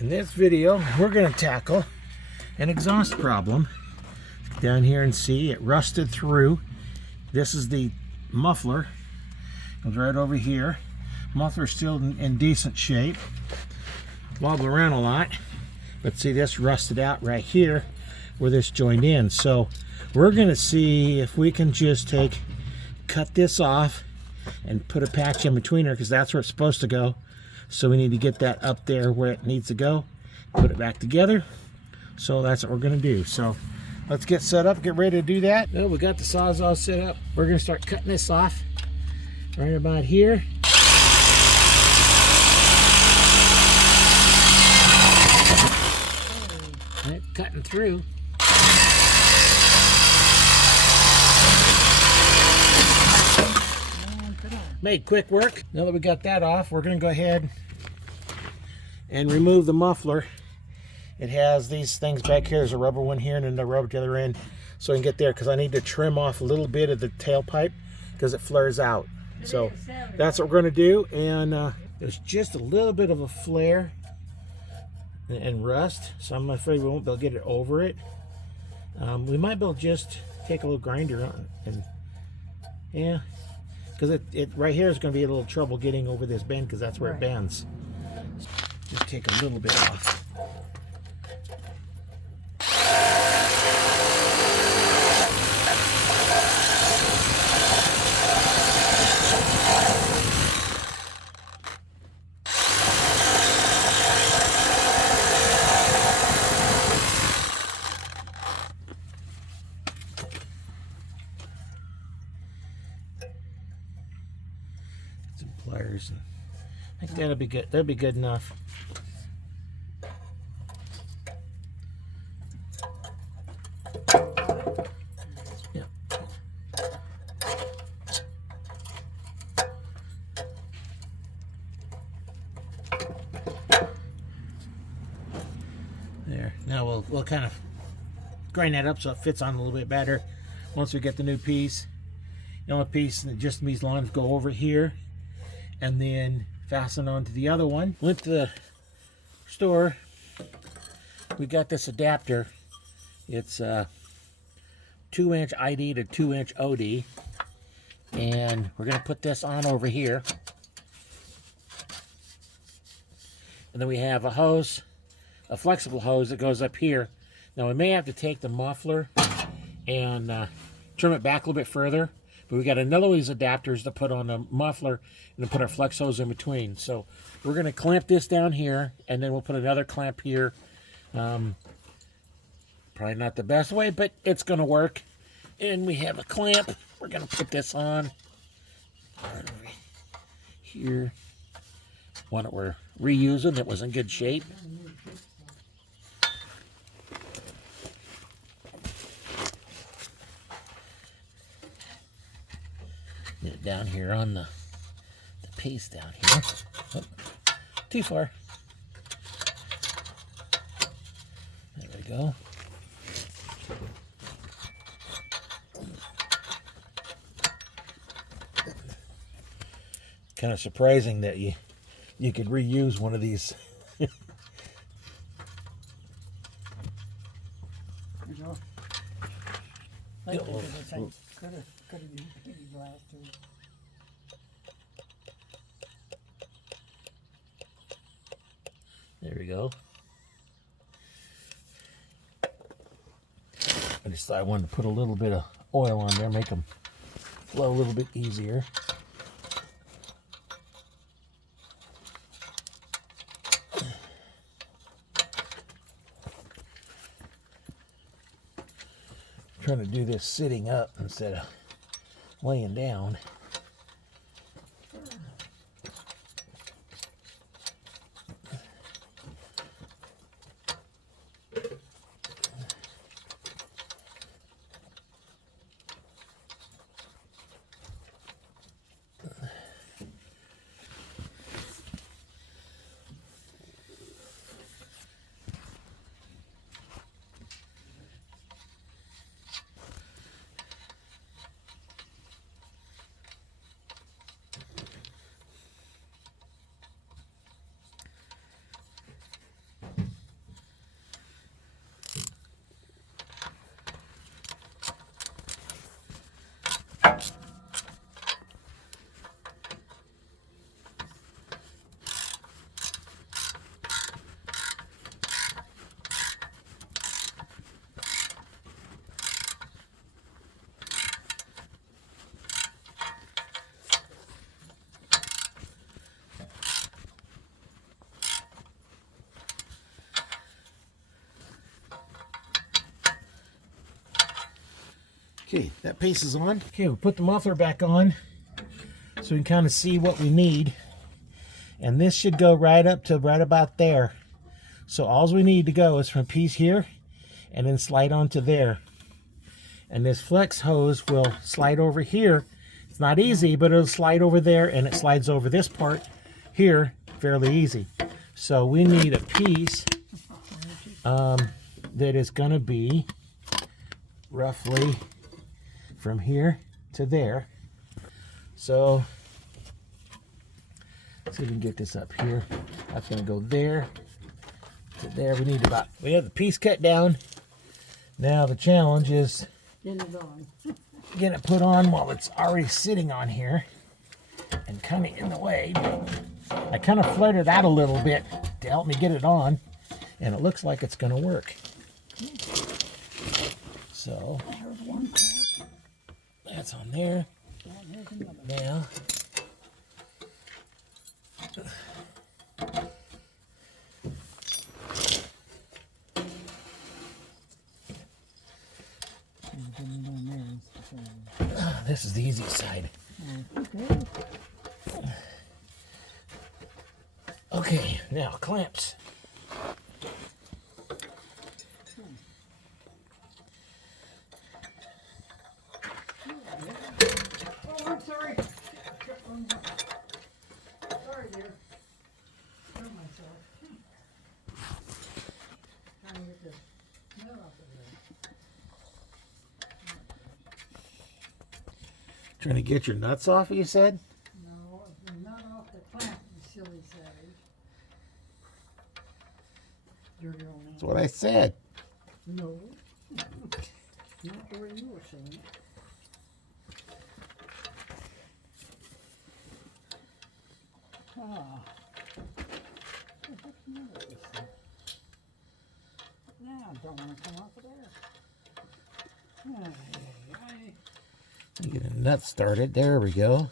In this video, we're going to tackle an exhaust problem. Down here and see it rusted through. This is the muffler. Goes right over here. Muffler's still in decent shape. Wobble around a lot. But see, this rusted out right here where this joined in. So we're going to see if we can just cut this off and put a patch in between her, because that's where it's supposed to go. So we need to get that up there where it needs to go, put it back together. So that's what we're going to do. So let's get set up, get ready to do that. Well, we got the Sawzall set up. We're going to start cutting this off right about here. Right, cutting through. Made quick work. Now that we got that off, we're going to go ahead and remove the muffler. It has these things back here. There's a rubber one here and then the rubber at the other end, so I can get there, because I need to trim off a little bit of the tailpipe because it flares out. So that's what we're going to do. And there's just a little bit of a flare and rust, so I'm afraid we won't be able to get it over it. We might be able to just take a little grinder on and yeah, because it right here is going to be a little trouble getting over this bend, because that's where it bends. Just take a little bit off. Some pliers. I think that'll be good. That'll be good enough. Yeah. There. Now we'll kind of grind that up so it fits on a little bit better once we get the new piece. The only piece that just these lines go over here and then fasten onto the other one. Went to the store. We got this adapter. It's a 2-inch ID to 2-inch OD, and we're going to put this on over here. And then we have a hose, a flexible hose that goes up here. Now we may have to take the muffler and trim it back a little bit further, but we got another one of these adapters to put on the muffler and then put our flex hose in between. So we're going to clamp this down here, and then we'll put another clamp here. Probably not the best way, but it's going to work. And we have a clamp. We're going to put this on right over here. One that we're reusing that was in good shape. Get it down here on the piece down here. Oh, too far. There we go. Kind of surprising that you could reuse one of these. There we go. I just thought I wanted to put a little bit of oil on there, make them flow a little bit easier. Trying to do this sitting up instead of laying down. Okay, that piece is on. Okay, we'll put the muffler back on so we can kind of see what we need. And this should go right up to right about there. So all we need to go is from a piece here and then slide onto there. And this flex hose will slide over here. It's not easy, but it'll slide over there, and it slides over this part here fairly easy. So we need a piece that is going to be roughly from here to there. So let's see if we can get this up here. That's going to go there to there. We have the piece cut down. Now the challenge is get it put on while it's already sitting on here and kind of in the way. I kind of fluttered out a little bit to help me get it on, and it looks like it's going to work. So that's on there. Now this is the easy side. Okay, now clamps. Oh, I'm sorry. Sorry, dear. Hurt myself. Trying to get the nail off of there. Trying to get your nuts off, you said? No, not off the clamp, you silly savage. Dirty old man. That's what I said. No. Not the way you were saying it. Ah. What the heck's the matter with this thing? Now I don't want to come off of there. Get a nut started. There we go.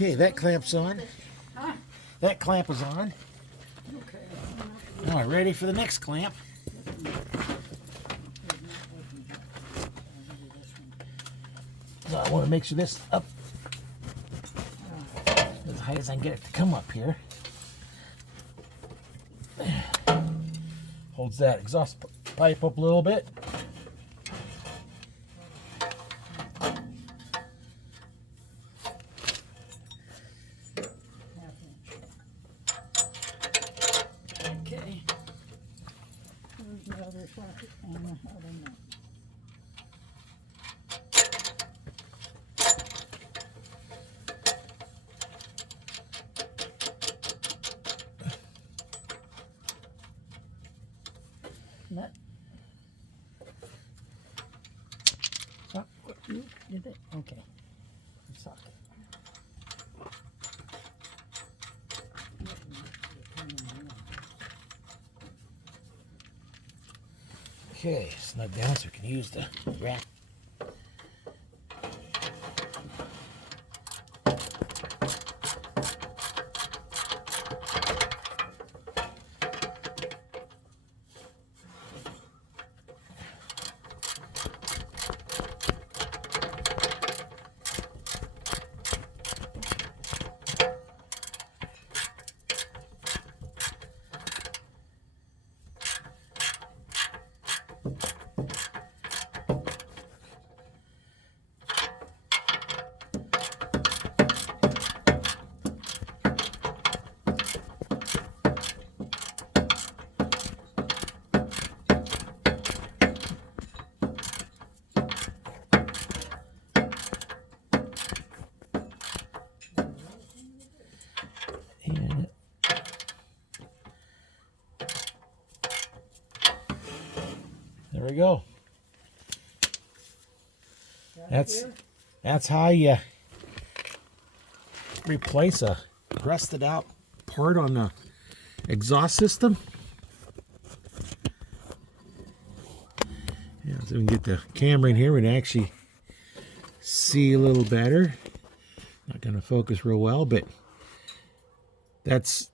Okay, that clamp's on. Huh? That clamp is on. Okay. Now we're ready for the next clamp. So I want to make sure this up as high as I can get it to come up here. Holds that exhaust pipe up a little bit. Okay. There's the other socket and the other nut. Nut. Oh, you did it? Okay. Socket. Okay, snug down so we can use the rack. There we go. Right here. That's how you replace a rusted out part on the exhaust system. Yeah, so we can get the camera in here and actually see a little better. Not going to focus real well, but that's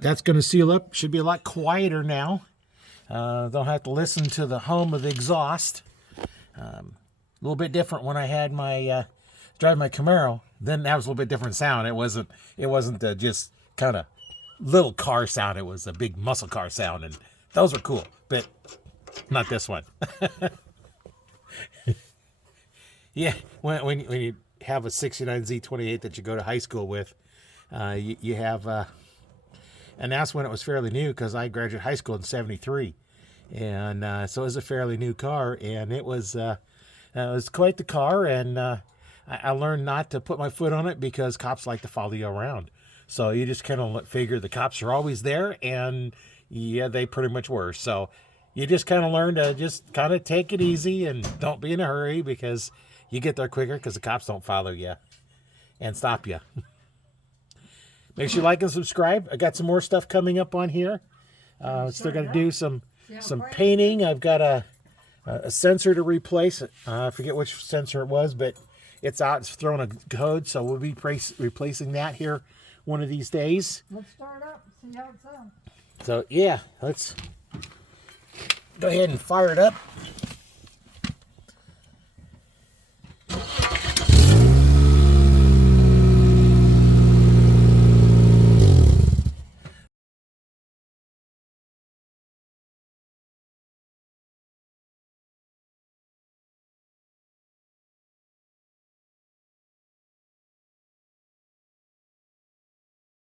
going to seal up. Should be a lot quieter now. Don't have to listen to the hum of the exhaust. A little bit different when I had my drive my Camaro. Then that was a little bit different sound. It wasn't just kind of little car sound. It was a big muscle car sound, and those were cool. But not this one. Yeah, when you have a 69 Z28 that you go to high school with, you have, and that's when it was fairly new because I graduated high school in '73, and so it was a fairly new car, and it was quite the car, and I learned not to put my foot on it because cops like to follow you around. So you just kind of figure the cops are always there, and yeah, they pretty much were. So you just kind of learn to just kind of take it easy and don't be in a hurry because you get there quicker because the cops don't follow you and stop you. Make sure you like and subscribe. I got some more stuff coming up on here. Still got to do some painting. I've got a sensor to replace. I forget which sensor it was, but it's out. It's throwing a code, so we'll be replacing that here one of these days. Let's start up and see how it sounds. So yeah, let's go ahead and fire it up.